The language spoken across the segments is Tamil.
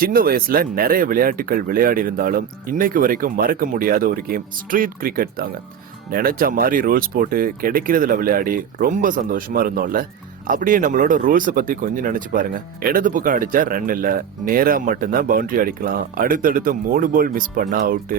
சின்ன வயசுல நிறைய விளையாட்டுகள் விளையாடி இருந்தாலும் இன்னைக்கு வரைக்கும் மறக்க முடியாத ஒரு கேம் ஸ்ட்ரீட் கிரிக்கெட் தாங்க. நினைச்ச மாதிரி ரூல்ஸ் போட்டு கிடைக்கிறதுல விளையாடி ரொம்ப சந்தோஷமா இருந்தோம்ல. அப்படியே நம்மளோட ரூல்ஸ பத்தி கொஞ்சம் நினைச்சு பாருங்க. இடது பக்கம் அடிச்சா ரன் இல்ல, நேரா மட்டும்தான் பவுண்டரி அடிக்கலாம், அடுத்தடுத்து 3 பால் மிஸ் பண்ணா அவுட்,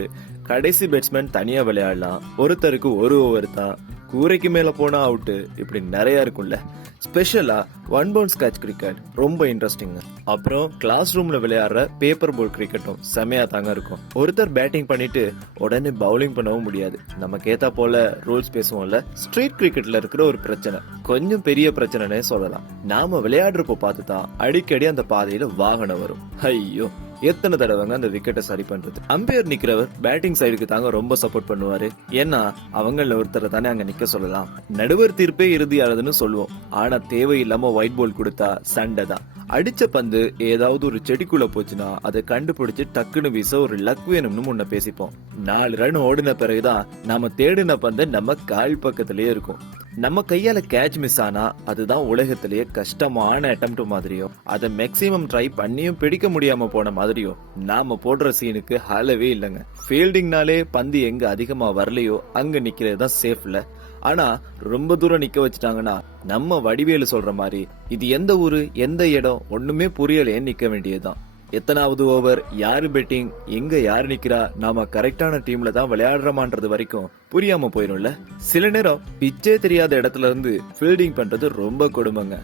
கடைசி பேட்ஸ்மேன் தனியா விளையாடலாம், ஒருத்தருக்கு ஒரு ஓவர் தான், கூரைக்கு மேல போனா அவுட், இப்படி நிறைய இருக்கும்ல. ஸ்பெஷலா 1 பவுன்ஸ் கேட்ச் கிரிக்கெட் ரொம்ப இன்ட்ரெஸ்டிங். அப்புறம் கிளாஸ் ரூம்ல விளையாடுற பேப்பர் பால் கிரிக்கெட்டும் செமையா தாங்க இருக்கும். ஒருத்தர் பேட்டிங் பண்ணிட்டு உடனே பவுலிங் பண்ணவும் முடியாது. நமக்கு ஏத்தா போல ரூல்ஸ் பேசுவோம்ல. ஸ்ட்ரீட் கிரிக்கெட்ல இருக்கிற ஒரு பிரச்சனை கொஞ்சம் பெரிய பிரச்சனைனே சொல்லலாம். நாம விளையாடுறப்போ பார்த்துதான் அடிக்கடி அந்த பாதையில வாகனம் வரும். ஐயோ, எத்தனை தடவைங்க அந்த விக்கெட்டை சரி பண்றது. அம்பையர் நிக்கிறவர் பேட்டிங் சைடுக்கு தாங்க ரொம்ப சப்போர்ட் பண்ணுவாரு. ஏன்னா அவங்கள ஒருத்தரை தானே அங்க நிக்க சொல்லலாம். நடுவர் தீர்ப்பே இறுதியானதுன்னு சொல்லுவோம். ஆனா தேவையில்லாம ஒயிட் பால் கொடுத்தா சண்டை தான். அடிச்ச பந்து ஏதாவது ஒரு செடிக்குள்ள போச்சுன்னா அதை கண்டுபிடிச்சு டக்குன்னு வீச ஒரு லக் வேணும்னு முன்ன பேசிப்போம். 4 ரன் ஓடின பிறகுதான் நாம தேடின பந்து நம்ம கால் பக்கத்திலேயே இருக்கும். நம்ம கையால கேட்ச் மிஸ் ஆனா அதுதான் உலகத்திலேயே கஷ்டமான அட்டெம்ப்ட் மாதிரியோ, அதை மேக்சிமம் ட்ரை பண்ணியும் பிடிக்க முடியாம போன மாதிரியோ நாம போடுற சீனுக்கு அளவே இல்லைங்க. ஃபீல்டிங்னாலே பந்து எங்க அதிகமா வரலையோ அங்க நிக்கிறது தான் சேஃப்ல. ஆனா ரொம்ப தூரம் நிக்க வச்சுட்டாங்கன்னா நம்ம வடிவேலு சொல்ற மாதிரி இது எந்த ஊரு எந்த இடம் ஒண்ணுமே புரியலையேன்னு நிக்க வேண்டியதுதான். எத்தனாவது ஓவர், யாரு பெட்டிங், எங்க யாரு நிக்கிறா, நாம கரெக்டான டீம்ல தான் விளையாடுறோமான்றது வரைக்கும் புரியாம போயிரும்ல. சில நேரம் பிச்சே தெரியாத இடத்துல இருந்து ஃபீல்டிங் பண்றது ரொம்ப கொடுமைங்க.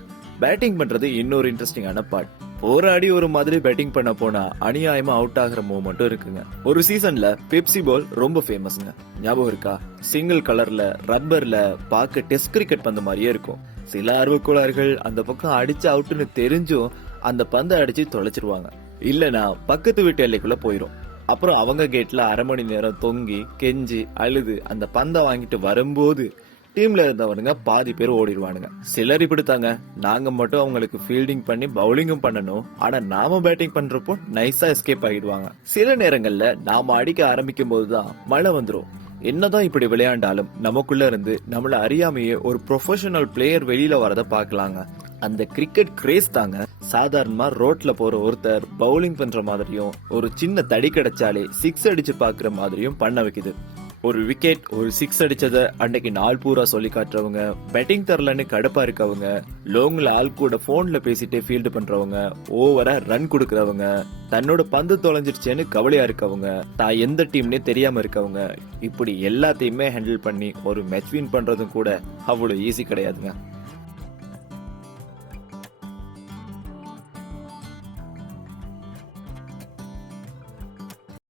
பேட்டிங் பண்றது இன்னொரு இன்ட்ரெஸ்டிங்கான பார்ட். போராடி ஒரு மாதிரி பேட்டிங் பண்ண போனா அநியாயமா அவுட் ஆகிற மூமெண்ட்டும் இருக்குங்க. ஒரு சீசன்ல பெப்சி பால் ரொம்ப ஃபேமஸ்ங்க. ஞாபகம் இருக்கா? சிங்கிள் கலர்ல ரப்பர்ல பார்க்க டெஸ்ட் கிரிக்கெட் பந்து மாதிரியே இருக்கும். சில ஆர்வக்கோளாறுகள் அந்த பக்கம் அடிச்சு அவுட்னு தெரிஞ்சும் அந்த பந்தை அடிச்சு தொலைச்சிருவாங்க. இல்லனா பக்கத்து வீட்டு எல்லைக்குள்ள போயிரும். அப்புறம் அவங்க கேட்ல 1/2 மணி நேரம் தொங்கி கெஞ்சி அழுது அந்த பந்தை வாங்கிட்டு வரும்போது டீம்ல இருந்தவனுங்க பாதி பேர் ஓடிடுவானுங்க. சிலர் இப்படித்தாங்க. நாங்க மட்டும் அவங்களுக்கு ஃபீல்டிங் பண்ணி பவுலிங்கும் பண்ணணும். ஆனா நாம பேட்டிங் பண்றப்போ நைஸா எஸ்கேப் ஆகிடுவாங்க. சில நேரங்கள்ல நாம அடிக்க ஆரம்பிக்கும் போதுதான் மழை வந்துரும். என்னதான் இப்படி விளையாண்டாலும் நமக்குள்ள இருந்து நம்மள அறியாமையே ஒரு ப்ரொஃபஷனல் பிளேயர் வெளியில வரத பாக்கலாங்க. அந்த கிரிக்கெட் கிரேஸ் தாங்க சாதாரணமா ரோட்ல போற ஒருத்தர் பவுலிங் பண்ற மாதிரியும் ஒரு சின்ன தடி கிடைச்சாலே 6 அடிச்சு பாக்குற மாதிரியும் பண்ண வைக்குது. ஒரு விக்கெட், ஒரு 6 அடிச்சத அன்னைக்கு நாள் பூரா சொல்லி காட்டுறவங்க, பேட்டிங் தரலன்னு கடுப்பா இருக்கவங்க, லோங்ல ஆள் கூட போன்ல பேசிட்டே ஃபீல்டு பண்றவங்க, ஓவரா ரன் கொடுக்கறவங்க, தன்னோட பந்து தொலைஞ்சிருச்சேன்னு கவலையா இருக்கவங்க, தான் எந்த டீம்னே தெரியாம இருக்கவங்க, இப்படி எல்லாத்தையுமே ஹேண்டில் பண்ணி ஒரு மேட்ச் வின் பண்றதும் கூட அவ்வளவு ஈஸி கிடையாதுங்க.